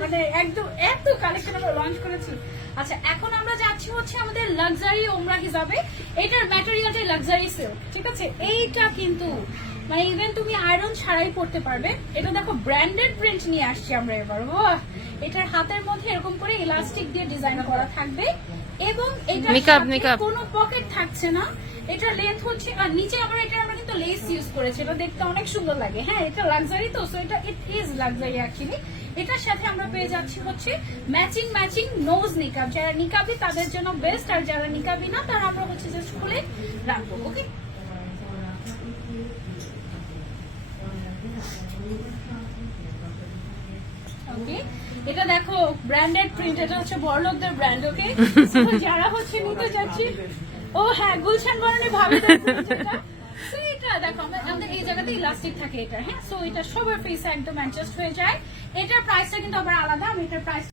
মানে একদম এত কালেকশন আমরা লঞ্চ করেছি। আচ্ছা এখন আমরা যাচ্ছি হচ্ছে আমাদের লাক্সারি ওমরা হিসাবে, এটার ম্যাটেরিয়ালটাই লাক্সারি সিল্ক, ঠিক আছে। এইটা কিন্তু মানে ইভেন তুমি আয়রন ছাড়াই পড়তে পারবে। এটা দেখো ব্র্যান্ডেড প্রিন্ট নিয়ে আসছি আমরা এবার। বাহ, এটার হাতের মধ্যে এরকম করে ইলাস্টিক দিয়ে ডিজাইন করা থাকবে এবং এটা কোনো পকেট থাকছে না। এটা লেন্থ হচ্ছে আর নিচে আমরা কিন্তু লেস ইউজ করেছি, এটা দেখতে অনেক সুন্দর লাগে। হ্যাঁ এটা লাক্সারি তো, সো এটা ইট ইজ লাক্সারি অ্যাকচুয়ালি। এটার সাথে আমরা পেয়ে যাচ্ছি হচ্ছে ম্যাচিং নোজ নিকাব। যারা নিকাবি তাদের জন্য বেস্ট, আর যারা নিকাবি না তারা আমরা হচ্ছে জাস্ট খুলে রাখবো। ওকে, ওকে এটা দেখো ব্র্যান্ডেড প্রিন্ট, এটা হচ্ছে বড়লোকদের ব্র্যান্ড। ওকে, যারা হচ্ছে নিতে যাচ্ছি, ও হ্যাঁ গুলশান বরণে ভাবে এটা দেখো আমাদের এই জায়গাতে ইলাস্টিক থাকে এটা। হ্যাঁ, সো এটা সবার ফেসে একদম অ্যাডজাস্ট হয়ে যায়। এটার প্রাইসটা কিন্তু আবার আলাদা, আমি এটার প্রাইস